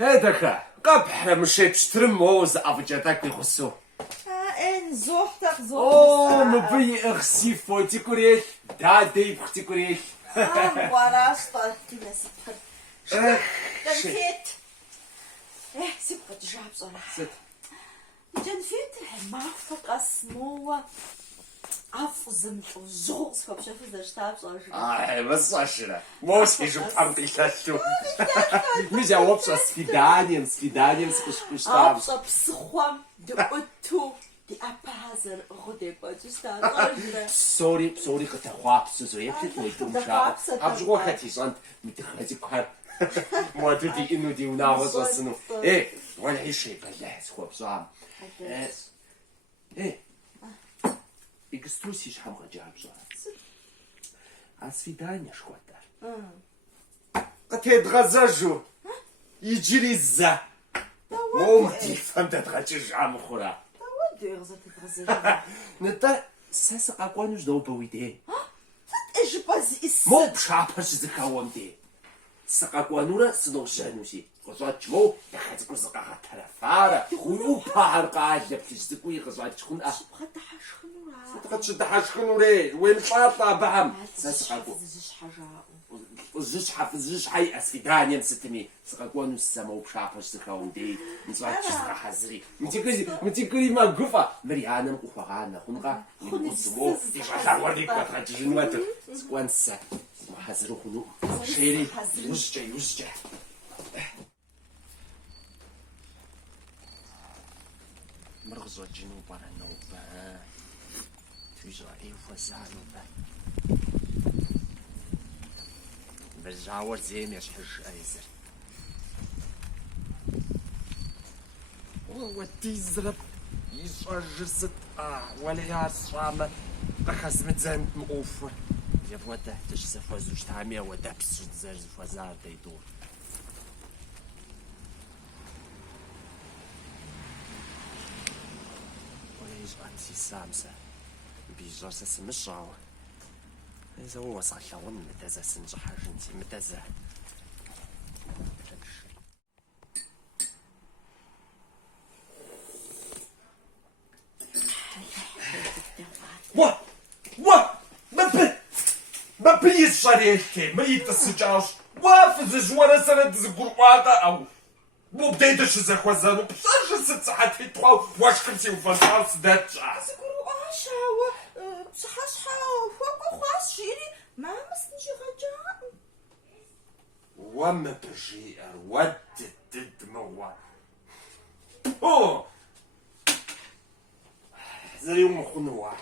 هذاك قبح مشي تشترم موز افجاتك يخصو ان زوحتك او مبي اغسي فوتي كوريش دادي بختي كوريش وراش طالتي ناس جنفيت سيبقى تجاب صراحة جنفيت ما فوق اسموه افزم زوز كبشة في زشتاب صراحة بس عشرة موز يجب حمقي شاشو مش اوبشا سفيدانيم سكوش تاب ابصا بسخوام دقتو دي ابازر غدي باجستا سوري كتخواب سوزوية تتويتو مشاعر ابجو خاتي شانت متخاتي كار مواتوتي انو دي وناوز وصنو وانا عيشي بالله سخواب صعب يقستوسي شحال غجاب صعب عالسفيدانيا شكوتا قتيتغزاجو يجي لي الزا ممتي فهمت تغجرجع مخورا ودي غزة تتغزل نتا ساسق اقوانوش دو بويدي ايش باز اسم مو بشابش زكاومدي سقاقوانورا سنو شانوشي قصاتشمو يخاتكو زقاقا ترفارا ويوبار قاعدة بتشتكوي قصاتشكون بغدا حاشخنورا تقدش حاشخنوري وين شاطا بعم ساسقاقو زيش حاجة زيش حي اسفيدانيا نستمي سقاقوانو السما بشابش زكاومدي نسواتش زقا حزري متيكولي ما قفا مريانا مقفاغانا خنقا ونقصمو تيفا وريك واتغجي نواتر سقوانسا حزرو خنو شيري يوزجا مرغزو جنوب على النوبة تجري وفزانو بالجاور زيم يشحش ايزر ودي زرب يشجر ست ولا يعصامة بخز متزند مقوفر يبغى تحتش سفوزوش تعمية ودبس زرز فزار تيدور ويش أنسي سامسة بيجار سسمشاو إذا هو صحيحون متزا سنجح جنتي متزا ما بليز شريكي مريت السجاج وافز جوانا سنة زقور واقع أو مو بديتش زخوزانو بساج ست ساعات في تخاو واش كنتي وفنسال سدات زقرو عاشا بصحاشا فوق خواس شيري ما مسنجي غجاء وما بجي ود موا اوه زريو مخنوع